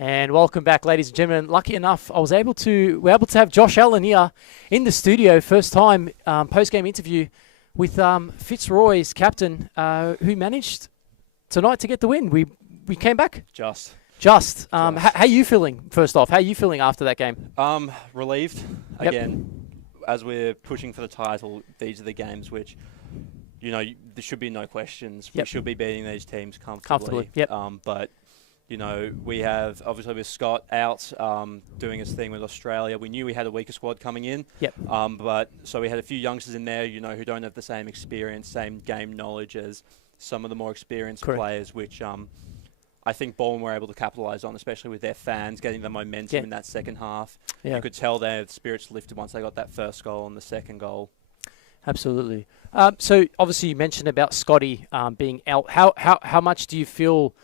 And welcome back, ladies and gentlemen. Lucky enough, we're able to have Josh Allen here in the studio. First time post-game interview with Fitzroy's captain, who managed tonight to get the win. We came back. Just. How are you feeling? First off, how are you feeling after that game? Relieved. Yep. Again, as we're pushing for the title, these are the games which, there should be no questions. Yep. We should be beating these teams comfortably. Yep. But we have, obviously with Scott out doing his thing with Australia, we knew we had a weaker squad coming in. Yep. So we had a few youngsters in there, who don't have the same experience, same game knowledge as some of the more experienced Correct. players, which I think Baldwin were able to capitalise on, especially with their fans, getting the momentum in that second half. Yeah. You could tell their spirits lifted once they got that first goal and the second goal. Absolutely. So obviously you mentioned about Scotty being out. How much do you feel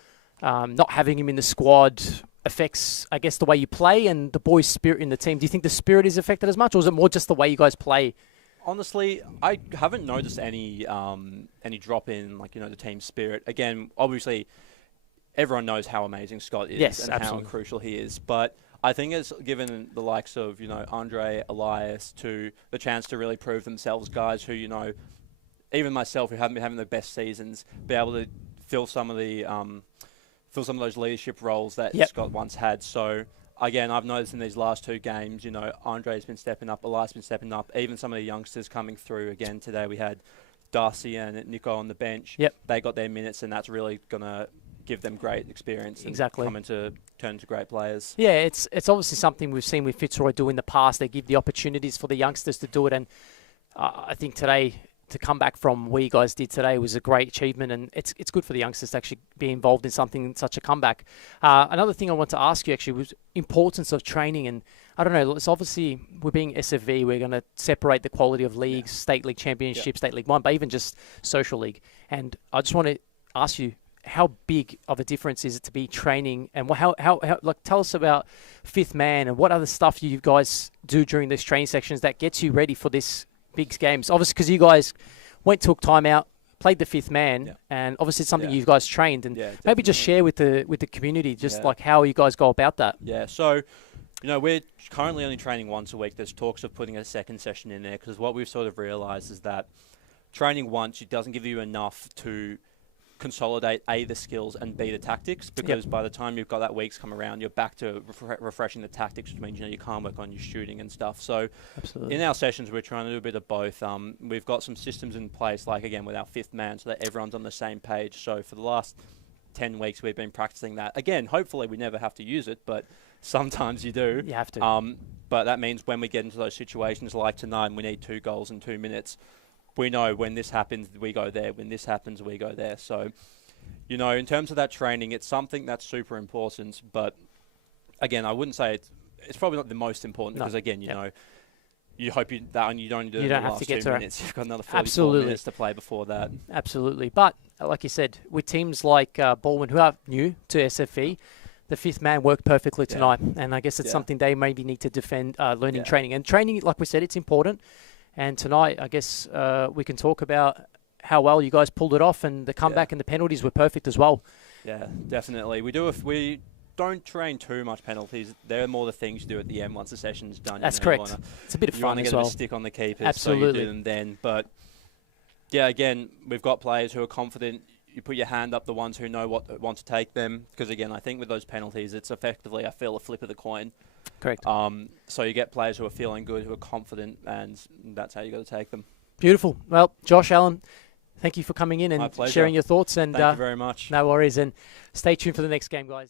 not having him in the squad affects, I guess, the way you play and the boys' spirit in the team? Do you think the spirit is affected as much, or is it more just the way you guys play? Honestly, I haven't noticed any drop in, the team spirit. Again, obviously, everyone knows how amazing Scott is and absolutely. how crucial he is. But I think it's given the likes of, Andre, Elias, to the chance to really prove themselves, guys who, even myself, who haven't been having the best seasons, be able to fill some of those leadership roles that Scott once had. So, again, I've noticed in these last two games, Andre's been stepping up, Elias been stepping up, even some of the youngsters coming through. Again, today we had Darcy and Nico on the bench. Yep. They got their minutes, and that's really going to give them great experience and come into turn into great players. Yeah, it's obviously something we've seen with Fitzroy do in the past. They give the opportunities for the youngsters to do it, and I think today, to come back from where you guys did today, was a great achievement, and it's good for the youngsters to actually be involved in something such a comeback. Another thing I want to ask you actually was importance of training, and I don't know, it's obviously we're being SFV, we're going to separate the quality of leagues, state league championship, state league 1, but even just social league. And I just want to ask you, how big of a difference is it to be training, and how tell us about fifth man and what other stuff you guys do during these training sections that gets you ready for this big games? Obviously, because you guys took time out, played the fifth man, and obviously it's something you guys trained, and maybe just share with the community like how you guys go about that. Yeah, so we're currently only training once a week. There's talks of putting a second session in there, because what we've sort of realised is that training once, it doesn't give you enough to consolidate A, the skills, and B, the tactics, because by the time you've got that week's come around, you're back to refreshing the tactics, which means you can't work on your shooting and stuff. So in our sessions, we're trying to do a bit of both. We've got some systems in place, like again with our fifth man, so that everyone's on the same page. So for the last 10 weeks, we've been practicing that. Again, hopefully we never have to use it, but sometimes you do. You have to. But that means when we get into those situations like tonight, and we need 2 goals in 2 minutes, we know when this happens, we go there. When this happens, we go there. So, in terms of that training, it's something that's super important. But, again, I wouldn't say it's probably not the most important because, again, you hope you don't do it in the last 2 minutes. You've got another 44 minutes to play before that. Absolutely. But, like you said, with teams like Baldwin, who are new to SFE, the fifth man worked perfectly tonight. And I guess it's something they maybe need to defend, learning training. And training, like we said, it's important. And tonight, I guess we can talk about how well you guys pulled it off, and the comeback and the penalties were perfect as well. Yeah, definitely. We don't train too much penalties. They're more the things you do at the end once the session's done. That's correct. It's a bit of fun as well. You want to get a stick on the keepers, Absolutely. So you do them then. But, again, we've got players who are confident. You put your hand up, the ones who know what want to take them. Because, again, I think with those penalties, it's effectively, I feel, a flip of the coin. Correct. So you get players who are feeling good, who are confident, and that's how you got to take them. Beautiful. Well, Josh Allen, thank you for coming in and sharing your thoughts. And thank you very much. No worries. And stay tuned for the next game, guys.